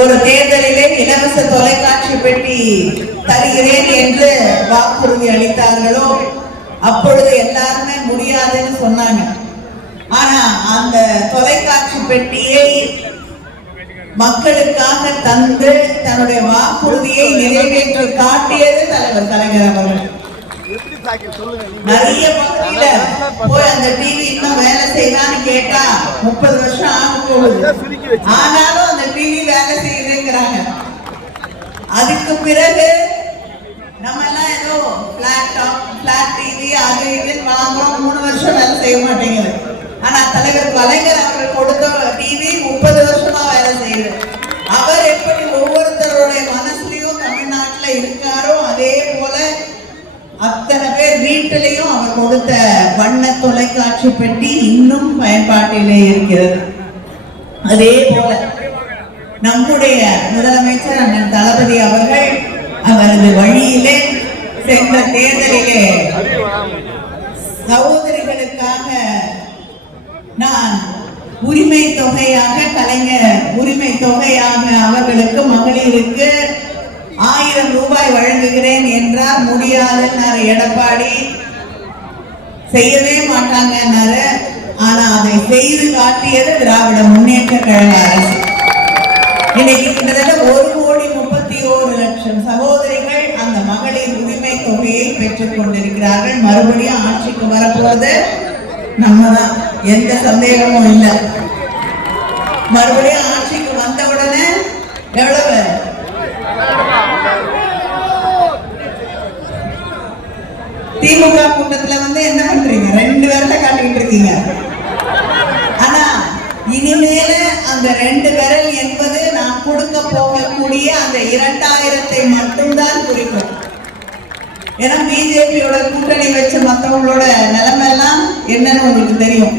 ஒரு தேர்தலிலே இலவச தொலைக்காட்சி பெட்டி தருகிறேன் என்று வாக்குறுதி அளித்தார்களோ அப்பொழுது எல்லாருமே முடியாதுன்னு சொன்னாங்க. ஆனா அந்த தொலைக்காட்சி பெட்டியை மக்களுக்காக தந்து தன்னுடைய வாக்குறுதியை நிறைவேற்றி காட்டியது தலைவர் கலைஞர் அவர்கள். நிறைய பகுதியில போய் அந்த டிவி இன்னும் வேலை செய்யலான்னு கேட்டா 30 வருஷம் ஆகும் போகுது. ஆனாலும் அந்த டிவி வேலை செய்யுதுங்கிறாங்க. அதுக்கு பிறகு நம்ம எல்லாம் ஏதோ பிளாட் டிவி அது இதுன்னு வாங்குறோம், 3 வருஷம் வேலை செய்ய மாட்டேங்குது. ஆனா தலைவர் கலைஞர் அவர்கள் கொடுத்த டிவி 30 வருஷமா வேலை செய்யுது. அவர் எப்படி ஒவ்வொருத்தருடைய மனசுலயும் தமிழ்நாட்டுல இருக்காரோ அதே போல அத்தனை பேர் வீட்டிலையும் அவர் கொடுத்த வண்ண தொலைக்காட்சி பெட்டி இன்னும் பயன்பாட்டிலே இருக்கிறது. அதே போல நம்முடைய முதலமைச்சர் அண்ணன் தளபதி அவர்கள் அவரது வழியிலே சென்ற தேர்தலிலே சகோதரிகளுக்காக நான் உரிமை தொகையாக கலைஞர் உரிமை தொகையாக அவர்களுக்கு மகளிருக்கு 1000 ரூபாய் வழங்குகிறேன் என்றார். முடியாதுன்னாரு எடப்பாடி, செய்யவே மாட்டாங்கன்னாரு. ஆனா அதை செய்து காட்டியது திராவிட முன்னேற்ற கழக அரசு. இன்னைக்கு கிட்டத்தட்ட 1,31,00,000 சகோதரிகள் அந்த மகளிர் உரிமை தொகையை பெற்றுக் கொண்டிருக்கிறார்கள். மறுபடியும் ஆட்சிக்கு வரப்போது நம்மதான், எந்த சந்தேகமும் இல்லை. மறுபடியும் ஆட்சிக்கு வந்தவுடனே எவ்வளவு திமுக கூட்டத்துல என்ன பண்றீங்க, 2 விரல காட்டிட்டு இருக்கீங்க. ஆனா இனிமேல அந்த 2 விரல் என்பது நான் கொடுக்க போகக்கூடிய அந்த 2000-ஐ மட்டும்தான் குறிக்கும். ஏன்னா பிஜேபியோட கூட்டணி வச்ச மற்றவங்களோட நிலைமை எல்லாம் என்னன்னு உங்களுக்கு தெரியும்.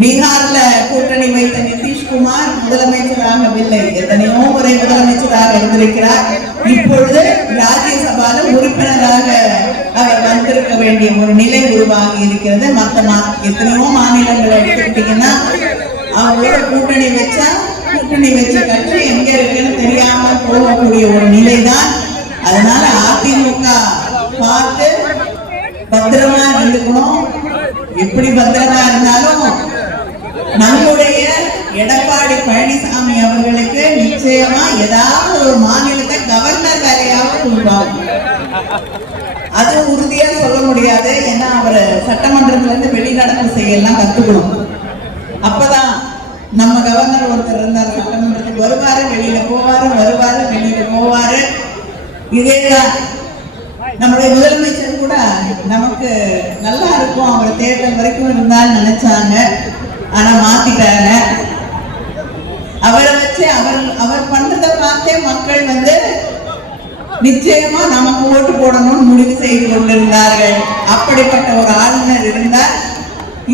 பீகார்ல கூட்டணி வைத்த நிதிஷ்குமார் முதலமைச்சராகவில்லை, எத்தனையோ முறை முதலமைச்சராக இருந்திருக்கிறார். இப்பொழுது ராஜ்யசபால உறுப்பினராக அவர் வந்திருக்க வேண்டிய ஒரு நிலை உருவாகி இருக்கிறது. மற்ற எத்தனையோ மாநிலங்களை எடுத்துக்கிட்டீங்கன்னா அவங்களோட கூட்டணி வச்ச கட்சி எங்க இருக்குன்னு தெரியாமல் போகக்கூடிய ஒரு நிலைதான். அதனால அதிமுக பார்த்து பத்திரமா இருந்துக்கணும். எப்படி பத்திரமா இருந்தாலும் நம்முடைய எடப்பாடி பழனிசாமி அவர்களுக்கு நிச்சயமா ஏதாவது ஒரு மாநிலத்தை கவர்னர் வேலையாவது கொடுப்பாங்க. அது உறுதியா சொல்ல முடியாது. ஏன்னா அவர் சட்டமன்றத்துல இருந்து வெளிநடப்பு செய்யலாம் கத்துக்கணும். அப்பதான் நம்ம கவர்னர் ஒருத்தர் இருந்தார், சட்டமன்றத்துக்கு வருவாரு, வெளியில போவாரு, வருவாரு, வெளியில போவாரு. இதேதான் நம்முடைய முதலமைச்சர் கூட நமக்கு நல்லா இருக்கும், அவர் தேர்தல் வரைக்கும் இருந்தான்னு நினைச்சாங்க. ஆனா மாத்திட்டாங்க. அவரை வச்சு அவர் பண்றதை பார்த்தே மக்கள் நிச்சயமா நமக்கு ஓட்டு போடணும்னு முடிவு செய்து கொண்டிருந்தார்கள். அப்படிப்பட்ட ஒரு ஆளுநர் இருந்தார்.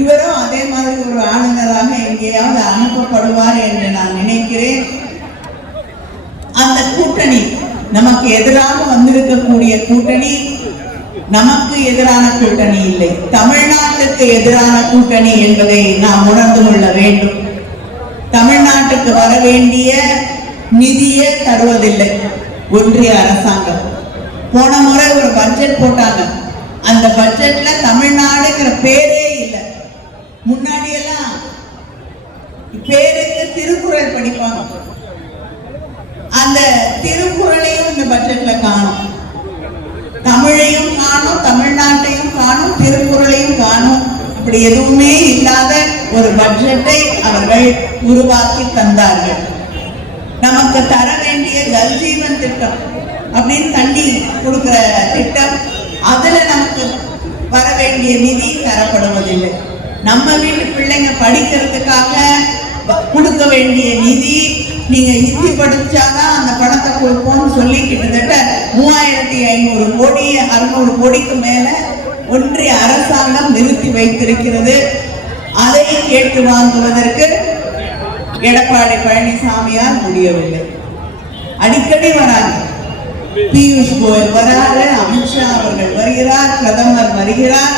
இவரும் அதே மாதிரி ஒரு ஆளுநராக எங்கேயாவது அனுப்பப்படுவார் என்று நான் நினைக்கிறேன். அந்த கூட்டணி நமக்கு எதிராக வந்திருக்கக்கூடிய கூட்டணி நமக்கு எதிரான கூட்டணி இல்லை, தமிழ்நாட்டுக்கு எதிரான கூட்டணி என்பதை நாம் உணர்ந்து கொள்ள வேண்டும். தமிழ்நாட்டுக்கு வர வேண்டிய நிதியை தருவதில்லை ஒன்றிய அரசாங்கம். போன முறை ஒரு பட்ஜெட் போட்டாங்க, அந்த பட்ஜெட்ல தமிழ்நாடுங்கிற பேரே இல்லை. முன்னாடி எல்லாம் பேருக்கு திருக்குறள் படிப்பாங்க, அந்த திருக்குறளையும் இந்த பட்ஜெட்ல காணும். தமிழையும் காணும், தமிழ்நாட்டையும் காணும், திருக்குறளையும் காணும். இப்படி எதுவுமே இல்லாத ஒரு பட்ஜெட்டை அவர்கள் உருவாக்கி தந்தார்கள். நமக்கு தர வேண்டிய ஜல்ஜீவன் திட்டம் அப்படின்னு தண்ணி கொடுக்கிற திட்டம், அதுல நமக்கு வர வேண்டிய நிதி தரப்படுவதில்லை. நம்ம வீட்டு பிள்ளைங்க படிக்கிறதுக்காக கொடுக்க வேண்டிய நிதி, நீங்க ஹிந்தி படிச்சாதான் அந்த பணத்தை கொடுப்போம்னு சொல்லி கிட்டத்தட்ட 3500 கோடி 600 கோடிக்கு மேல ஒன்றிய அரசாங்கம் நிறுத்தி வைத்திருக்கிறது. அதை கேட்டு வாங்குவதற்கு எடப்பாடி பழனிசாமியால் முடியவில்லை. அடிக்கடி வராங்க, பியூஷ் கோயல் வராரு, அமித்ஷா அவர்கள் வருகிறார், பிரதமர் வருகிறார்,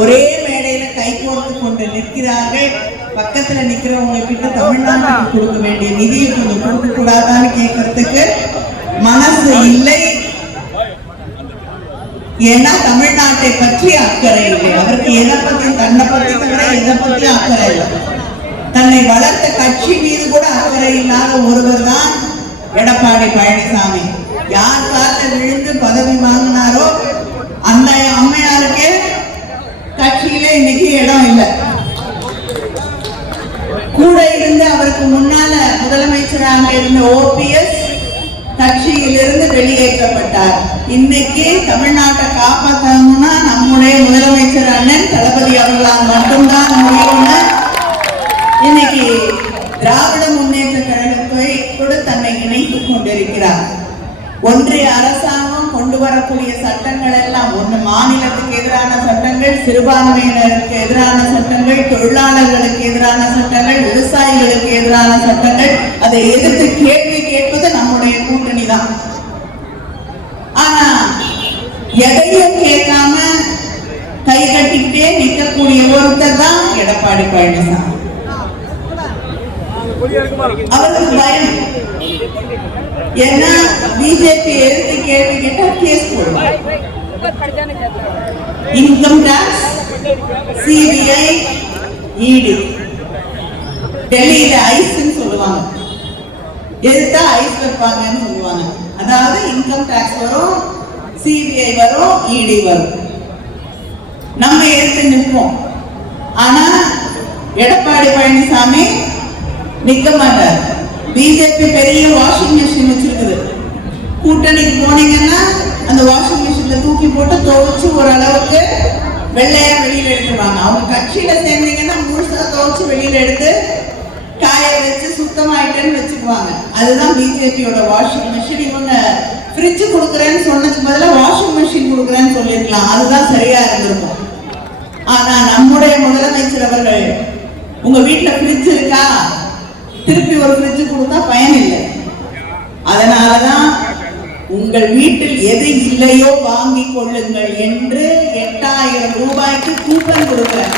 ஒரே மேடையில கைகோர்த்து கொண்டு நிற்கிறார்கள். பக்கத்துல நிக்கிறவங்க கிட்ட தமிழ்நாட்டுக்கு கொடுக்க வேண்டிய நிதியை கொஞ்சம் கொடுத்து கூடாதான்னு கேட்கறதுக்கு மனசு இல்லை. ஏன்னா தமிழ்நாட்டை பற்றி அக்கறை இல்லை அவருக்கு. எதை பத்தி, தன்னை பத்தி தவிர எதை பத்தி அக்கறை இல்லை. தன்னை வளர்த்த கட்சி மீது கூட அக்கறை இல்லாத ஒருவர் தான் எடப்பாடி பழனிசாமி. யார் காலில் விழுந்து பதவி வாங்கினாரோ அந்த அம்மையாருக்கு கட்சியில இன்னைக்கு இடம் இல்லை. கூட இருந்து அவருக்கு முன்னால முதலமைச்சராக இருந்த ஓபிஎஸ் கட்சியிலிருந்து வெளியேற்றப்பட்டார். இன்னைக்கு தமிழ்நாட்டை காப்பாற்றணும்னா நம்முடைய முதலமைச்சர் அண்ணன் தளபதி அவர்களால் மட்டும்தான் முடியும்னு இன்னைக்கு திராவிட முன்னேற்ற கழகத்தை கூட தன்னை இணைத்துக் கொண்டிருக்கிறார். ஒன்றிய அரசாங்கம் கொண்டு வரக்கூடிய சட்டங்கள் எல்லாம் ஒன்று மாநிலத்துக்கு எதிரான சட்டங்கள், சிறுபான்மையினருக்கு எதிரான சட்டங்கள், தொழிலாளர்களுக்கு எதிரான சட்டங்கள், விவசாயிகளுக்கு எதிரான சட்டங்கள். அதை எதிர்த்து கேள்வி கேட்பது நம்முடைய கூட்டணி தான். ஆனா எதையும் கேட்காம கை கட்டிக்கிட்டே நிற்கக்கூடிய ஒருத்தர் தான் எடப்பாடி பழனிசாமி. அவருக்கு பயம். ஏன்னா பிஜேபி எடுத்து கேள்வி கேட்டா கேஸ் போடுவாங்க. இன்கம் டாக்ஸ், சிபிஐ, இடி, டெல்லியில ஐஸ்ன்னு சொல்லுவாங்க. எதுத்தா ஐஸ் வைப்பாங்கன்னு சொல்லுவாங்க. அதாவது இன்கம் டாக்ஸ் வரும், சிபிஐ வரும், இடி வரும். நம்ம எடுத்து நிற்போம். ஆனா எடப்பாடி பழனிசாமி நிக்க மாட்டார். பிஜேபி பெரிய வாஷிங் மிஷின் வச்சிருக்குது. கூட்டணிக்கு போனீங்கன்னா அந்த வாஷிங் மிஷின்ல தூக்கி போட்டு துவைச்சு ஓரளவுக்கு வெள்ளையா வெளியில எடுத்துருவாங்க. அவங்க கட்சியில சேர்ந்தீங்கன்னா முழுசா துவைச்சு வெளியில எடுத்து காய வச்சு சுத்தமாயிட்டேன்னு வச்சுக்குவாங்க. அதுதான் பிஜேபியோட வாஷிங் மிஷின். இவங்க ஃப்ரிட்ஜ் கொடுக்குறேன்னு சொன்னதுக்கு பதிலாக வாஷிங் மிஷின் கொடுக்குறேன்னு சொல்லியிருக்கலாம். அதுதான் சரியா இருந்திருக்கும். ஆனா நம்முடைய முதலமைச்சர் அவர்கள், உங்க வீட்டுல ஃப்ரிட்ஜ் இருக்கா, திருப்பி ஒரு ஃப்ரிட்ஜ் கொடுத்தா பயன் இல்லை. அதனாலதான் உங்கள் வீட்டில் எது இல்லையோ வாங்கிக் கொள்ளுங்கள் என்று 8000 ரூபாய்க்கு கூப்பன் கொடுக்கிறேன்.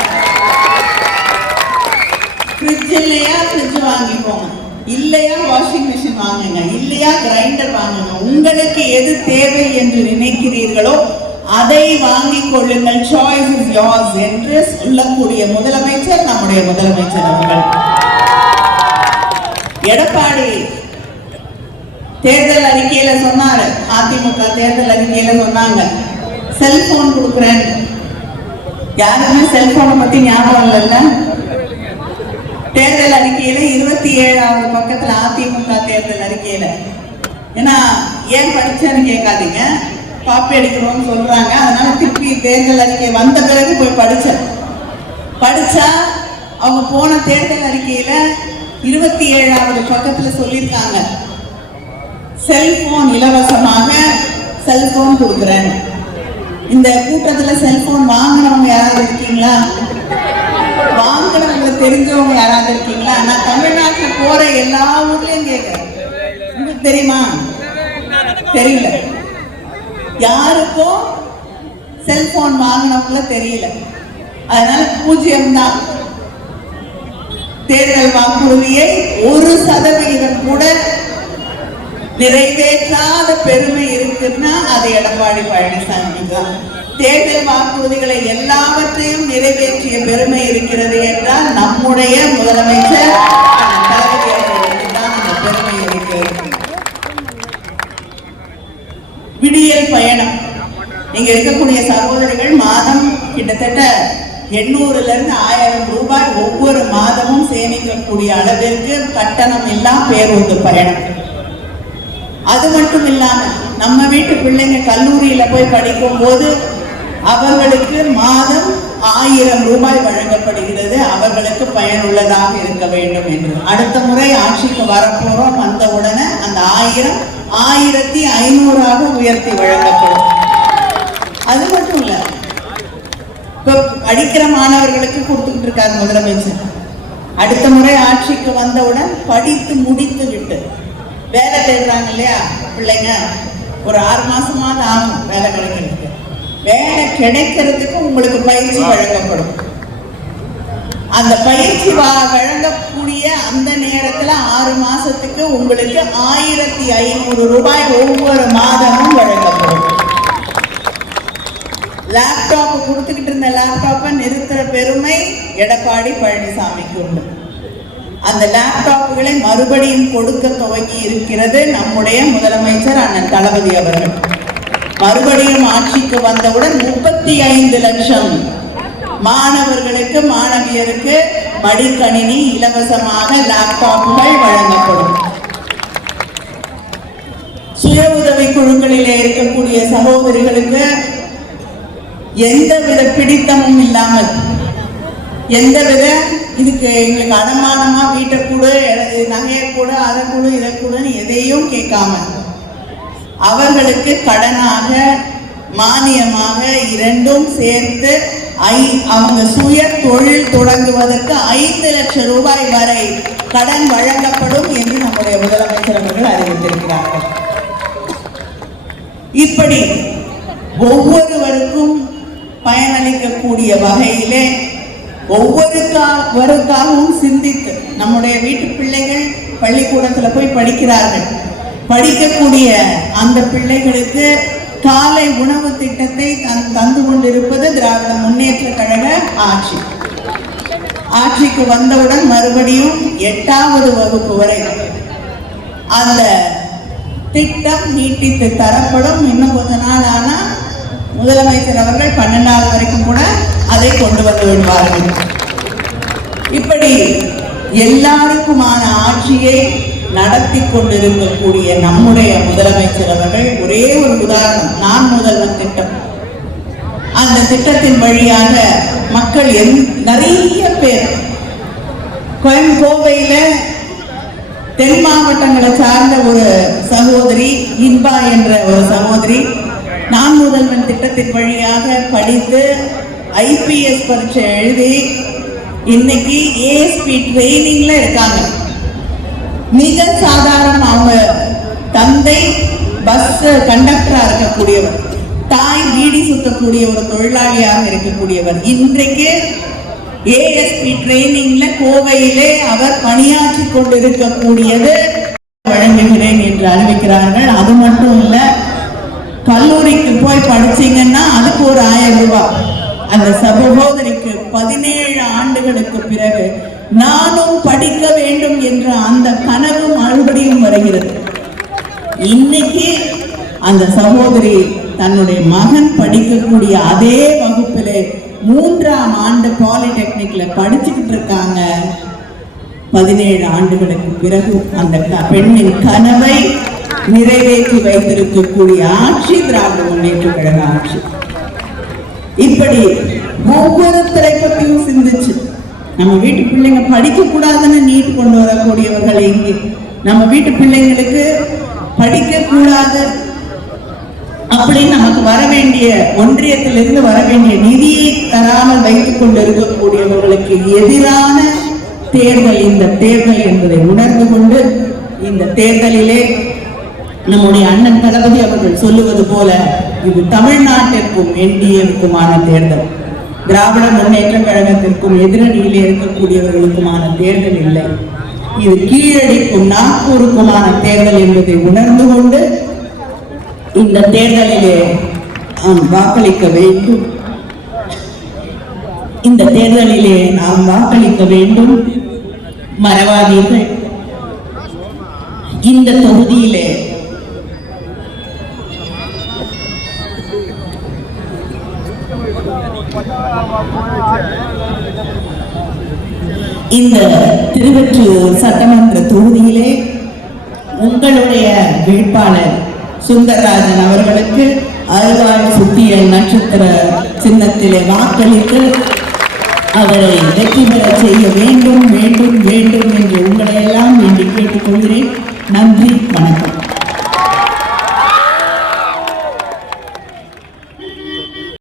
ஃப்ரிட்ஜ் இல்லையா ஃப்ரிட்ஜ் வாங்கிக்கோங்க, இல்லையா வாஷிங் மிஷின் வாங்குங்க, இல்லையா கிரைண்டர் வாங்குங்க. உங்களுக்கு எது தேவை என்று நினைக்கிறீர்களோ அதை வாங்கிக் கொள்ளுங்கள். சாய்ஸ் இஸ் யோர்ஸ் என்று சொல்லக்கூடிய முதலமைச்சர் நம்முடைய முதலமைச்சர் அவர்கள். எடப்பாடி தேர்தல் அறிக்கையில சொன்னாரு, அதிமுக தேர்தல் அறிக்கையில சொன்னாங்க செல்போன் கொடுக்குறேன். யாருமே செல்போனை பத்தி ஞாபகம் இல்லைல்ல. தேர்தல் அறிக்கையில 27வது பக்கத்துல அதிமுக தேர்தல் அறிக்கையில. ஏன்னா ஏன் படிச்சேன்னு கேட்காதீங்க, காப்பி அடிக்கணும்னு சொல்றாங்க. அதனால திருப்பி தேர்தல் அறிக்கை வந்த பிறகு போய் படிச்சா அவங்க போன தேர்தல் அறிக்கையில 27வது பக்கத்துல சொல்லியிருக்காங்க, செல்போன் இலவசமாக செல்போன் கொடுக்குறேன். இந்த கூட்டத்துல செல்போன் வாங்கினவங்க யாராவது இருக்கீங்களா? வாங்கினவங்க தெரிஞ்சவங்க யாராவது இருக்கீங்களா? நான் தமிழ்நாட்டில் போற எல்லா ஊர்லயும் கேட்கிறேன். உங்களுக்கு தெரியுமா? தெரியல. யாருக்கும் செல்போன் வாங்கினவங்கள தெரியல. அதனால 0 தான். தேர்தல் வாக்குறுதியை 1% கூட நிறைவேற்றாத பெருமை இருக்குன்னா அது எடப்பாடி பழனிசாமி தான். தேர்தல் வாக்குறுதிகளை எல்லாவற்றையும் நிறைவேற்றிய பெருமை இருக்கிறது என்றால் நம்முடைய முதலமைச்சர் தளபதி அவர்களுக்கு தான் அந்த பெருமை இருக்கிறது. விடியல் பயணம். நீங்க இருக்கக்கூடிய சகோதரிகள் மாதம் கிட்டத்தட்ட 800 இருந்து 1000 ரூபாய் ஒவ்வொரு மாதமும் சேமிக்கக்கூடிய அளவிற்கு கட்டணம் எல்லாம் பேருந்து பயணம். அது மட்டும் இல்லாம நம்ம வீட்டு பிள்ளைங்க கல்லூரியில போய் படிக்கும் போது அவர்களுக்கு மாதம் 1000 ரூபாய் வழங்கப்படுகிறது. அவர்களுக்கு பயனுள்ளதாக இருக்க வேண்டும் என்று அடுத்த முறை ஆட்சிக்கு வரப்போறோம். வந்த உடனே அந்த 1000 1500 உயர்த்தி வழங்கப்படும். அது மட்டும் இல்ல, இப்ப படிக்கிற மாணவர்களுக்கு கொடுத்துக்கிட்டு இருக்காரு முதலமைச்சர். அடுத்த முறை ஆட்சிக்கு வந்தவுடன் படித்து முடித்து விட்டு வேலை தேடுறாங்க இல்லையா பிள்ளைங்க, ஒரு 6 மாசமாவது ஆகும் வேலை கிடைக்கிறதுக்கு. வேலை கிடைக்கிறதுக்கு உங்களுக்கு பயிற்சி வழங்கப்படும். அந்த பயிற்சி வழங்கக்கூடிய அந்த நேரத்துல 6 மாசத்துக்கு உங்களுக்கு 1500 ரூபாய் ஒவ்வொரு மாதமும் வழங்கப்படும். லேப்டாப் கொடுத்துக்கிட்டு இருந்த லேப்டாப்பை நிறுத்துற பெருமை எடப்பாடி பழனிசாமிக்கு உண்டு. அந்த லேப்டாப்புகளை மறுபடியும் கொடுக்க துவங்கி இருக்கிறது நம்முடைய முதலமைச்சர் அண்ணன் தளபதி அவர்கள். மறுபடியும் ஆட்சிக்கு வந்தவுடன் 35 லட்சம் மாணவர்களுக்கு மாணவியருக்கு மடிக்கணினி இலவசமாக லேப்டாப்புகள் வழங்கப்படும். சுய உதவி குழுக்களிலே இருக்கக்கூடிய சகோதரிகளுக்கு எந்தவித பிடித்தமும் இல்லாமல், எந்தவித இதுக்கு எங்களுக்கு அடமானமா வீட்டை கூட நகையை கூட அதை கூட இதை கூடன்னு எதையும் கேட்காம அவர்களுக்கு கடனாக மானியமாக இரண்டும் சேர்த்து அவங்க சுய தொழில் தொடங்குவதற்கு 5 லட்சம் ரூபாய் வரை கடன் வழங்கப்படும் என்று நம்முடைய முதலமைச்சர் அவர்கள் அறிவித்திருக்கிறார்கள். இப்படி ஒவ்வொருவருக்கும் பயனளிக்கக்கூடிய வகையிலே ஒவ்வொருவருக்காகவும் சிந்தித்து நம்முடைய வீட்டு பிள்ளைகள் பள்ளிக்கூடத்துல போய் படிக்கிறார்கள். படிக்கக்கூடிய அந்த பிள்ளைகளுக்கு காலை உணவு திட்டத்தை தந்து கொண்டிருப்பது திராவிட முன்னேற்ற கழக ஆட்சி. ஆட்சிக்கு வந்தவுடன் மறுபடியும் 8வது வகுப்பு வரை அந்த திட்டம் நீட்டித்து தரப்படும். இன்னும் கொஞ்ச நாள் ஆனா முதலமைச்சர் அவர்கள் 12வது வரைக்கும் கூட அதை கொண்டு வந்து விடுவார்கள். இப்படி எல்லாருக்குமான ஆட்சியை நடத்தி கொண்டிருக்கக்கூடிய நம்முடைய முதலமைச்சர் அவர்கள் ஒரே ஒரு உதாரணம், நான் முதல்வன் திட்டம். அந்த திட்டத்தின் வழியாக மக்கள் நிறைய பேர் கோவையில தென் மாவட்டங்களை சார்ந்த ஒரு சகோதரி இன்பா என்ற ஒரு சகோதரி நான் முதல்வன் திட்டத்தின் வழியாக படித்து IPS பரீட்சை எழுதி இன்னைக்கு ASP ட்ரெயினிங்ல இருக்காங்க. மிக சாதாரண அவங்க தந்தை பஸ் கண்டக்டரா இருக்கக்கூடியவர், தாய் வீடி சுத்தக்கூடிய ஒரு தொழிலாளியாக இருக்கக்கூடியவர். இன்றைக்கு ASP ட்ரெயினிங்ல கோவையிலே அவர் பணியாற்றி கொண்டிருக்கக்கூடியது வழங்குகிறேன் என்று அறிவிக்கிறார்கள். அது மட்டும் இல்ல, கல்லூரிக்கு போய் படிச்சீங்கன்னா அதுக்கு ஒரு 1000 ரூபாய். அந்த சகோதரிக்கு 17 ஆண்டுகளுக்கு பிறகு நானும் படிக்க வேண்டும் என்ற அந்த கனவு மறுபடியும் வருகிறது. இன்னைக்கு அந்த சகோதரி தன்னுடைய மகன் படிக்கக்கூடிய அதே வகுப்பிலே 3ஆம் ஆண்டு பாலிடெக்னிக்ல படிச்சுக்கிட்டு இருக்காங்க. 17 ஆண்டுகளுக்கு பிறகு அந்த பெண்ணின் கனவை நிறைவேற்றி வைத்திருக்கக்கூடிய ஆட்சி திராவிட முன்னேற்ற கழக ஆட்சி. இப்படி ஒவ்வொருத்தரை பற்றியும் சிந்திச்சு நம்ம வீட்டு பிள்ளைங்க படிக்க கூடாதுன்னு நீட் கொண்டு வரக்கூடியவர்கள் இங்கே நம்ம வீட்டு பிள்ளைங்களுக்கு படிக்க கூடாது அப்படின்னு நமக்கு வர வேண்டிய ஒன்றியத்திலிருந்து வர வேண்டிய நிதியை தராமல் வைத்துக் கொண்டு இருக்கக்கூடியவர்களுக்கு எதிரான தேர்தல் இந்த தேர்தல் என்பதை உணர்ந்து கொண்டு இந்த தேர்தலிலே நம்முடைய அண்ணன் தளபதி அவர்கள் சொல்லுவது போல இது தமிழ்நாட்டிற்கும் NDAவுக்குமான தேர்தல், திராவிட முன்னேற்ற கழகத்திற்கும் எதிரணியிலே இருக்கக்கூடியவர்களுக்குமான தேர்தல் இல்லை. இது கீழடிக்கும் நாக்பூருக்குமான தேர்தல் என்பதை உணர்ந்து கொண்டு இந்த தேர்தலிலே நாம் வாக்களிக்க வேண்டும். இந்த தேர்தலிலே நாம் வாக்களிக்க வேண்டும். மறவாதீர்கள், இந்த தொகுதியிலே இந்த திருவொற்றியூர் சட்டமன்ற தொகுதியிலே உங்களுடைய வேட்பாளர் சுந்தரராஜன் அவர்களுக்கு அறுவாள் சுத்திய நட்சத்திர சின்னத்திலே வாக்களித்து அவரை வெற்றி பெற செய்ய வேண்டும் வேண்டும்